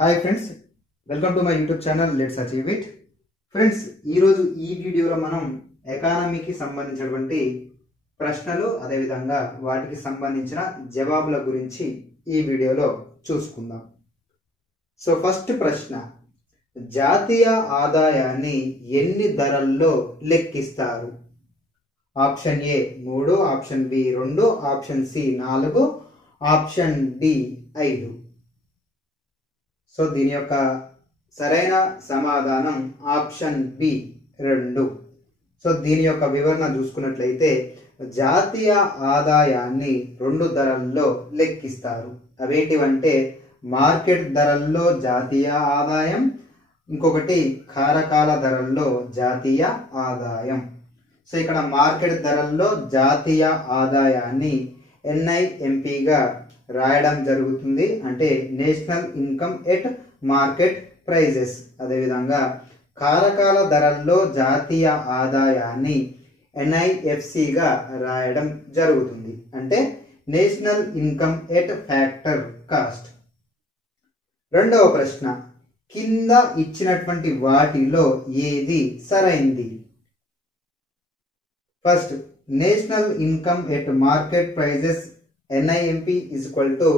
Hi friends, welcome to my YouTube channel let's achieve it. Friends, ఈరోజు ఈ వీడియోలో మనం ఎకానమీకి సంబంధించినటువంటి ప్రశ్నలు అదేవిధంగా వాటికి సంబంధించిన జవాబుల గురించి ఈ వీడియోలో చూసుకుందాం. సో ఫస్ట్ ప్రశ్న, జాతీయ ఆదాయాన్ని ఎన్ని ధరల్లో లెక్కిస్తారు? Option A 3, option B 2, option C 4, option D 5. So దీని యొక్క సరైన సమాధానం ఆప్షన్ బి 2. సో దీని యొక్క వివరణ చూసుకున్నట్లయితే జాతీయ ఆదాయాన్ని 2 ధరల్లో లెక్కిస్తారు. అవేంటివంటే మార్కెట్ ధరల్లో జాతీయ ఆదాయం, ఇంకొకటి కారకాల ధరల్లో జాతీయ ఆదాయం. సో ఇక్కడ మార్కెట్ ధరల్లో జాతీయ ఆదాయాన్ని NIMPగా రాయడం జరుగుతుంది, అంటే national income at market prices. అదేవిధంగా కారకాల ధరల్లో జాతీయ ఆదాయాన్ని NIFCగా రాయడం జరుగుతుంది, అంటే national income at factor cost. రెండవ ప్రశ్న, కింద ఇచ్చినటువంటి వాటిలో ఏది సరైంది? First, national income at market prices NIMP is equal to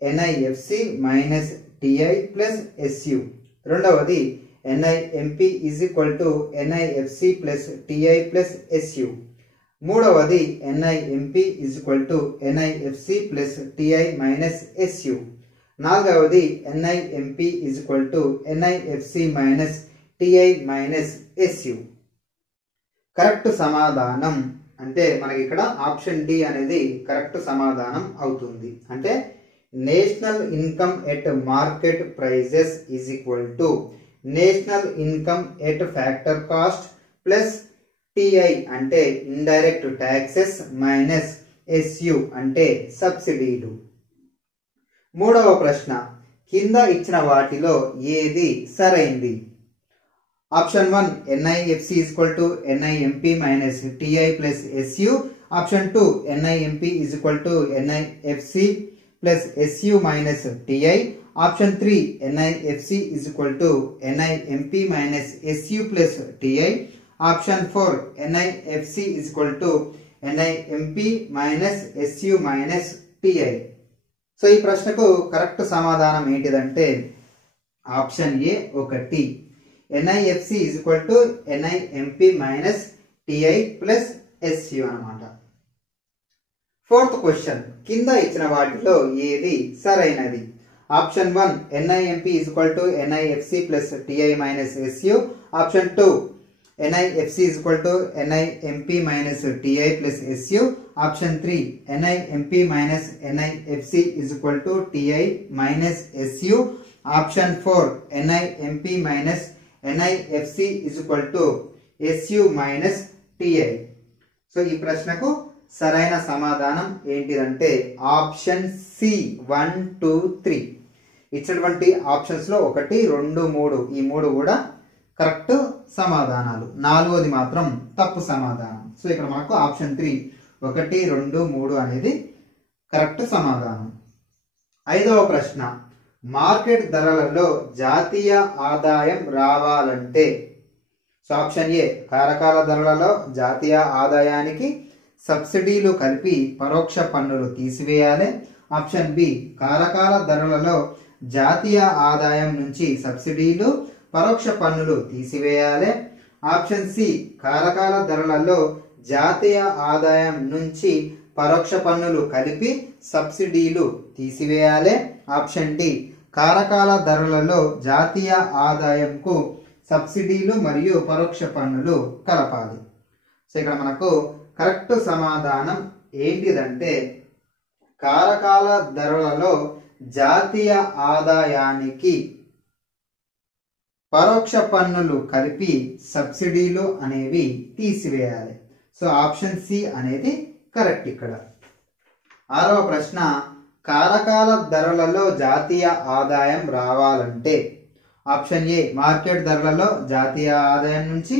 NIFC minus TI plus SU. రెండవది NIMP is equal to NIFC plus TI plus SU. మూడవది NIMP is equal to NIFC plus TI minus SU. నాలుగవది NIMP is equal to NIFC minus TI minus SU. Correct సమాధానం అంటే మనకి ఇక్కడ option D అనేది correct సమాధానం అవుతుంది. అంటే national income at market prices is equal to national income at factor cost plus TI అంటే ఇండైరెక్ట్ ట్యాక్సెస్ మైనస్ SU అంటే సబ్సిడీలు. మూడవ ప్రశ్న, కింద ఇచ్చిన వాటిలో ఏది సరైంది? Option 1 NIFC is equal to NIMP minus TI plus SU. Option 2 NIMP is equal to NIFC plus SU minus TI. Option 3 NIFC is equal to NIMP minus SU plus TI. Option 4 NIFC is equal to NIMP minus SU minus TI. So ఈ ప్రశ్నకు correct సమాధానం ఏంటిదంటే option A 1, NIFC is equal to NIMP minus TI plus SU అన్నమాట. Fourth question, కింద ఇచ్చిన వాటిలో ఏది సరైనది? Option 1 NIMP is equal to NIFC plus TI minus SU. Option 2 NIFC is equal to NIMP minus TI plus SU. Option 3 NIMP minus NIFC is equal to TI minus SU. Option 4 NIMP minus NIFC is equal to SU minus TI. So ఈ ప్రశ్నకు సరైన సమాధానం ఏంటిదంటే option C 1, 2, 3. ఇచ్చినటువంటి options లో 1, 2, 3 ఈ 3 కూడా correct సమాధానాలు, 4వది మాత్రం తప్పు సమాధానం. సో ఇక్కడ మనకు ఆప్షన్ 3 1, 2, 3 అనేది కరెక్ట్ సమాధానం. 5వ ప్రశ్న, మార్కెట్ ధరలలో జాతీయ ఆదాయం రావాలంటే? సో ఆప్షన్ ఏ కారకాల ధరలలో జాతీయ ఆదాయానికి సబ్సిడీలు కలిపి పరోక్ష పన్నులు తీసివేయాలి. ఆప్షన్ బి కారకాల ధరలలో జాతీయ ఆదాయం నుంచి సబ్సిడీలు పరోక్ష పన్నులు తీసివేయాలి. ఆప్షన్ సి కారకాల ధరలలో జాతీయ ఆదాయం నుంచి పరోక్ష పన్నులు కలిపి సబ్సిడీలు తీసివేయాలి. ఆప్షన్ డి కారకాల ధరలలో జాతీయ ఆదాయంకు సబ్సిడీలు మరియు పరోక్ష పన్నులు కలపాలి. సో ఇక్కడ మనకు కరెక్ట్ సమాధానం ఏంటిదంటే కారకాల ధరలలో జాతీయ ఆదాయానికి పరోక్ష పన్నులు కలిపి సబ్సిడీలు అనేవి తీసివేయాలి. సో ఆప్షన్ సి అనేది కరెక్ట్ ఇక్కడ. 6వ ప్రశ్న, కారకాల ధరలలో జాతీయ ఆదాయం రావాలంటే? ఆప్షన్ ఏ మార్కెట్ ధరలలో జాతీయ ఆదాయం నుంచి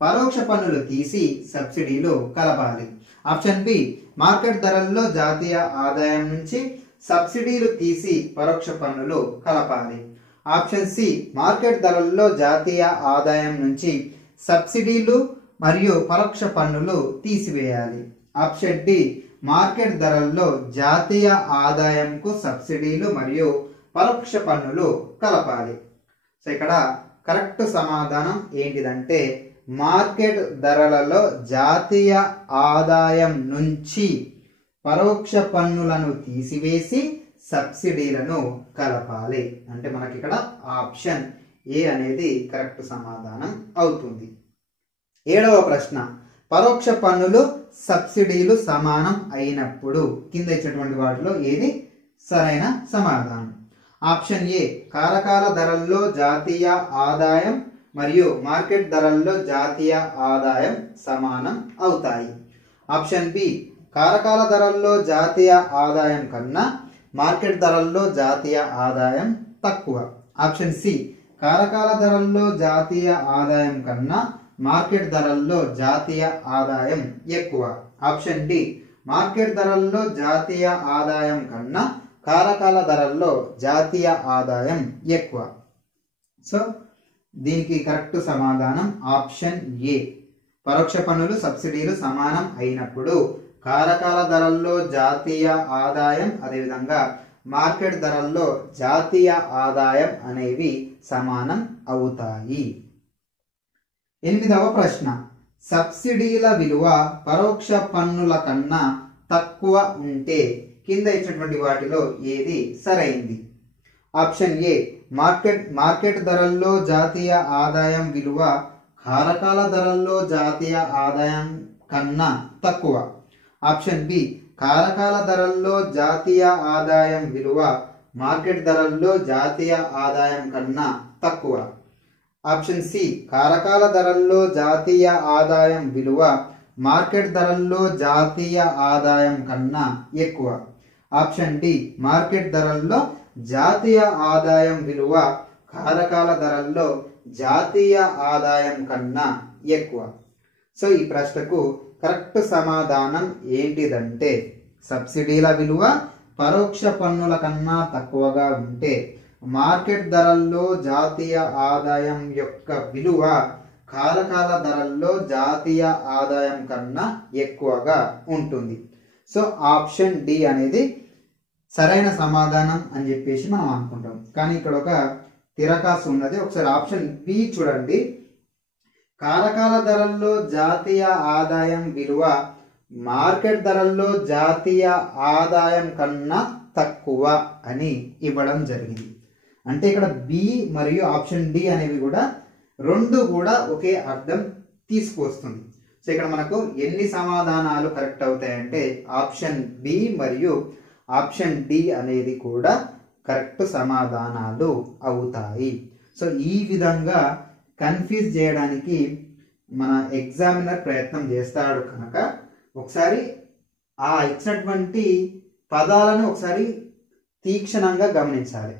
పరోక్ష పన్నులు తీసి సబ్సిడీలు కలపాలి. ఆప్షన్ బి మార్కెట్ ధరలలో జాతీయ ఆదాయం నుంచి సబ్సిడీలు తీసి పరోక్ష పన్నులు కలపాలి. ఆప్షన్ సి మార్కెట్ ధరల్లో జాతీయ ఆదాయం నుంచి సబ్సిడీలు మరియు పరోక్ష పన్నులు తీసివేయాలి. ఆప్షన్ డి మార్కెట్ ధరల్లో జాతీయ ఆదాయంకు సబ్సిడీలు మరియు పరోక్ష పన్నులు కలపాలి. సో ఇక్కడ కరెక్ట్ సమాధానం ఏంటిదంటే మార్కెట్ ధరలలో జాతీయ ఆదాయం నుంచి పరోక్ష పన్నులను తీసివేసి సబ్సిడీలను కలపాలి. అంటే మనకి ఇక్కడ ఆప్షన్ ఏ అనేది కరెక్ట్ సమాధానం అవుతుంది. 7వ ప్రశ్న పరోక్ష పన్నులు సబ్సిడీలు సమానం అయినప్పుడు కింద ఇచ్చినటువంటి వాటిలో ఏది సరైన సమాధానం? ఆప్షన్ ఏ కారకాల ధరల్లో జాతీయ ఆదాయం మరియు మార్కెట్ ధరల్లో జాతీయ ఆదాయం సమానం అవుతాయి. ఆప్షన్ బి కారకాల ధరల్లో జాతీయ ఆదాయం కన్నా మార్కెట్ ధరల్లో జాతీయ ఆదాయం తక్కువ. ఆప్షన్ సి కారకాల ధరల్లో జాతీయ ఆదాయం కన్నా మార్కెట్ ధరల్లో జాతీయ ఆదాయం ఎక్కువ. ఆప్షన్ డి మార్కెట్ ధరల్లో జాతీయ ఆదాయం కన్నా కారకాల ధరల్లో జాతీయ ఆదాయం ఎక్కువ. సో దీనికి కరెక్ట్ సమాధానం ఆప్షన్ ఏ పరోక్ష పన్నులు సబ్సిడీలు సమానం అయినప్పుడు కారకాల ధరల్లో జాతీయ ఆదాయం అదేవిధంగా మార్కెట్ ధరల్లో జాతీయ ఆదాయం అనేవి సమానం అవుతాయి. 8వ ప్రశ్న సబ్సిడీల విలువ పరోక్ష పన్నుల కన్నా తక్కువ ఉంటే కింద ఇచ్చినటువంటి వాటిలో ఏది సరైంది? ఆప్షన్ ఏ మార్కెట్ ధరల్లో జాతీయ ఆదాయం విలువ కారకాల ధరల్లో జాతీయ ఆదాయం కన్నా తక్కువ. ఆప్షన్ బి కారకాల ధరల్లో జాతీయ ఆదాయం విలువ మార్కెట్ ధరల్లో జాతీయ ఆదాయం కన్నా తక్కువ. ఆప్షన్ సి కారకాల ధరల్లో జాతీయ ఆదాయం విలువ మార్కెట్ ధరల్లో జాతీయ ఆదాయం కన్నా ఎక్కువ. ఆప్షన్ డి మార్కెట్ ధరల్లో జాతీయ ఆదాయం విలువ కారకాల ధరల్లో జాతీయ ఆదాయం కన్నా ఎక్కువ. సో ఈ ప్రశ్నకు కరెక్ట్ సమాధానం ఏంటిదంటే సబ్సిడీల విలువ పరోక్ష పన్నుల కన్నా తక్కువగా ఉంటే మార్కెట్ ధరల్లో జాతీయ ఆదాయం యొక్క విలువ కారకాల ధరల్లో జాతీయ ఆదాయం కన్నా ఎక్కువగా ఉంటుంది. సో ఆప్షన్ డి అనేది సరైన సమాధానం అని చెప్పేసి మనం అనుకుంటాం. కానీ ఇక్కడ ఒక తిరకాసు ఉన్నది. ఒకసారి ఆప్షన్ బి చూడండి. కారకాల ధరల్లో జాతీయ ఆదాయం విలువ మార్కెట్ ధరల్లో జాతీయ ఆదాయం కన్నా తక్కువ అని ఇవ్వడం జరిగింది. అంటే ఇక్కడ బి మరియు ఆప్షన్ డి అనేవి కూడా రెండు కూడా ఒకే అర్థం తీసుకొస్తుంది. సో ఇక్కడ మనకు ఎన్ని సమాధానాలు కరెక్ట్ అవుతాయంటే ఆప్షన్ బి మరియు ఆప్షన్ డి అనేది కూడా కరెక్ట్ సమాధానాలు అవుతాయి. సో ఈ విధంగా కన్ఫ్యూజ్ చేయడానికి మన ఎగ్జామినర్ ప్రయత్నం చేస్తాడు కనుక ఒకసారి ఆ ఇచ్చినటువంటి పదాలను ఒకసారి తీక్షణంగా గమనించాలి.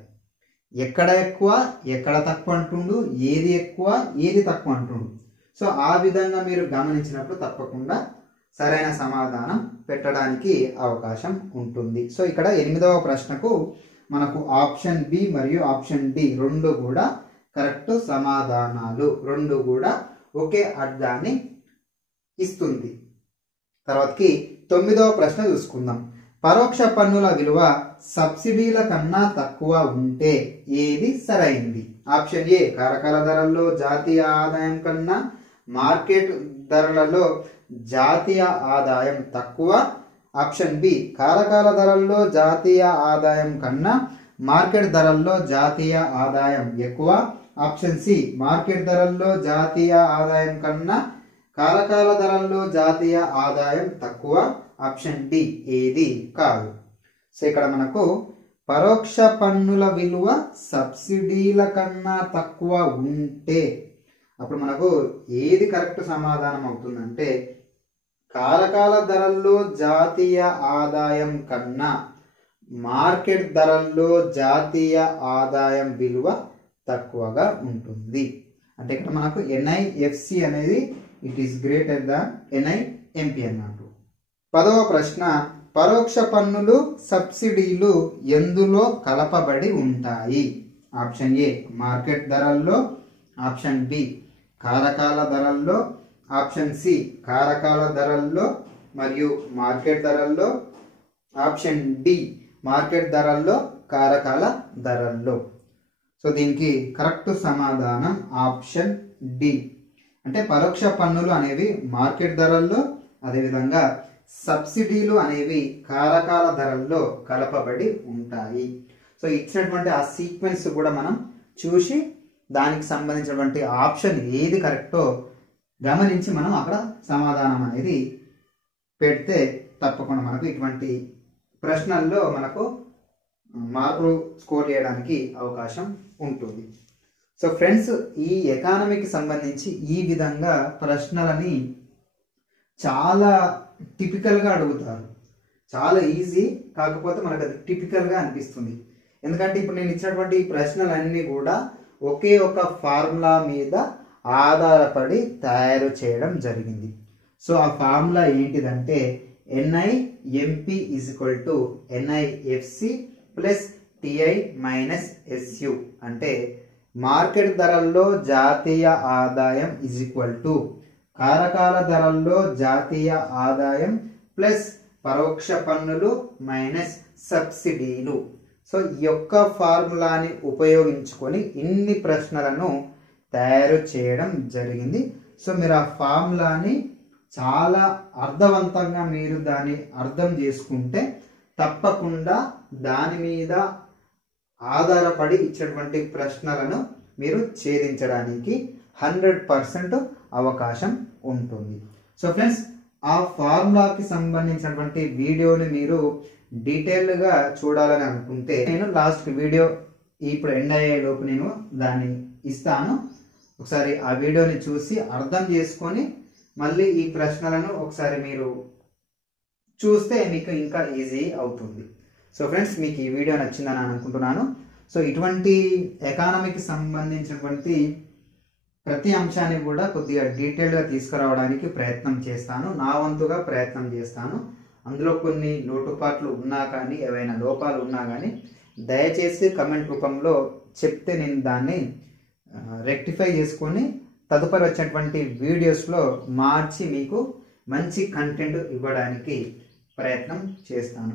ఎక్కడ ఎక్కువ ఎక్కడ తక్కువ అంటుండు, ఏది ఎక్కువ ఏది తక్కువ అంటుండు. సో ఆ విధంగా మీరు గమనించినప్పుడు తప్పకుండా సరైన సమాధానం పెట్టడానికి అవకాశం ఉంటుంది. సో ఇక్కడ 8వ ప్రశ్నకు మనకు ఆప్షన్ బి మరియు ఆప్షన్ డి రెండు కూడా కరెక్ట్ సమాధానాలు, రెండు కూడా ఒకే అర్థాన్ని ఇస్తుంది. తర్వాతకి 9వ ప్రశ్న చూసుకుందాం. పరోక్ష పన్నుల విలువ సబ్సిడీల కన్నా తక్కువ ఉంటే ఏది సరైంది? ఆప్షన్ ఏ కారకాల ధరల్లో జాతీయ ఆదాయం కన్నా మార్కెట్ ధరలలో జాతీయ ఆదాయం తక్కువ. ఆప్షన్ బి కారకాల ధరల్లో జాతీయ ఆదాయం కన్నా మార్కెట్ ధరల్లో జాతీయ ఆదాయం ఎక్కువ. ఆప్షన్ సి మార్కెట్ ధరల్లో జాతీయ ఆదాయం కన్నా కారకాల ధరల్లో జాతీయ ఆదాయం తక్కువ. ఆప్షన్ డి ఏది కాదు. సో ఇక్కడ మనకు పరోక్ష పన్నుల విలువ సబ్సిడీల కన్నా తక్కువ ఉంటే అప్పుడు మనకు ఏది కరెక్ట్ సమాధానం అవుతుందంటే కారకాల ధరల్లో జాతీయ ఆదాయం కన్నా మార్కెట్ ధరల్లో జాతీయ ఆదాయం విలువ తక్కువగా ఉంటుంది. అంటే ఇక్కడ మనకు ఎన్ఐఎఫ్సి అనేది ఇట్ ఈస్ గ్రేటర్ దాన్ ఎన్ఐఎంపి అన్నట్టు. 10వ ప్రశ్న పరోక్ష పన్నులు సబ్సిడీలు ఎందులో కలపబడి ఉంటాయి? ఆప్షన్ ఏ మార్కెట్ ధరల్లో, ఆప్షన్ బి కారకాల ధరల్లో, ఆప్షన్ సి కారకాల ధరల్లో మరియు మార్కెట్ ధరల్లో, ఆప్షన్ డి మార్కెట్ ధరల్లో కారకాల ధరల్లో. సో దీనికి కరెక్ట్ సమాధానం ఆప్షన్ డి. అంటే పరోక్ష పన్నులు అనేవి మార్కెట్ ధరల్లో, అదేవిధంగా సబ్సిడీలు అనేవి కారకాల ధరల్లో కలపబడి ఉంటాయి. సో ఇచ్చినటువంటి ఆ సీక్వెన్స్ కూడా మనం చూసి దానికి సంబంధించినటువంటి ఆప్షన్ ఏది కరెక్టో గమనించి మనం అక్కడ సమాధానం అనేది పెడితే తప్పకుండా మనకు ఇటువంటి ప్రశ్నల్లో మనకు మార్కులు స్కోర్ చేయడానికి అవకాశం ఉంటుంది. సో ఫ్రెండ్స్, ఈ ఎకానమీకి సంబంధించి ఈ విధంగా ప్రశ్నలని చాలా టిపికల్గా అడుగుతారు. చాలా ఈజీ, కాకపోతే మనకు అది టిపికల్గా అనిపిస్తుంది. ఎందుకంటే ఇప్పుడు నేను ఇచ్చినటువంటి ఈ ప్రశ్నలన్నీ కూడా ఒకే ఒక ఫార్ములా మీద ఆధారపడి తయారు చేయడం జరిగింది. సో ఆ ఫార్ములా ఏంటిదంటే NIMP = NIFC plus TI minus SU. అంటే మార్కెట్ ధరల్లో జాతీయ ఆదాయం = కారకాల ధరల్లో జాతీయ ఆదాయం ప్లస్ పరోక్ష పన్నులు మైనస్ సబ్సిడీలు. సో ఈ యొక్క ఫార్ములాని ఉపయోగించుకొని ఇన్ని ప్రశ్నలను తయారు చేయడం జరిగింది. సో మీరు ఆ ఫార్ములాని చాలా అర్థవంతంగా మీరు దాన్ని అర్థం చేసుకుంటే తప్పకుండా దాని మీద ఆధారపడి ఇచ్చినటువంటి ప్రశ్నలను మీరు ఛేదించడానికి 100% అవకాశం ఉంటుంది. సో ఫ్రెండ్స్, ఆ ఫార్ములాకి సంబంధించినటువంటి వీడియోని మీరు డీటెయిల్గా చూడాలని అనుకుంటే నేను లాస్ట్ వీడియో ఇప్పుడు ఎండ్ అయ్యే లోపు నేను దాన్ని ఇస్తాను. ఒకసారి ఆ వీడియోని చూసి అర్థం చేసుకొని మళ్ళీ ఈ ప్రశ్నలను ఒకసారి మీరు చూస్తే మీకు ఇంకా ఈజీ అవుతుంది. సో ఫ్రెండ్స్, మీకు ఈ వీడియో నచ్చిందని అనుకుంటున్నాను. సో ఇటువంటి ఎకానమీకి సంబంధించినటువంటి ప్రతి అంశాన్ని కూడా కొద్దిగా డీటెయిల్గా తీసుకురావడానికి ప్రయత్నం చేస్తాను. నా వంతుగా ప్రయత్నం చేస్తాను. అందులో కొన్ని లోటుపాట్లు ఉన్నా కానీ, ఏవైనా లోపాలు ఉన్నా కానీ దయచేసి కమెంట్ రూపంలో చెప్తే నేను దాన్ని రెక్టిఫై చేసుకొని తదుపరి వచ్చేటువంటి వీడియోస్లో మార్చి మీకు మంచి కంటెంట్ ఇవ్వడానికి ప్రయత్నం చేస్తాను.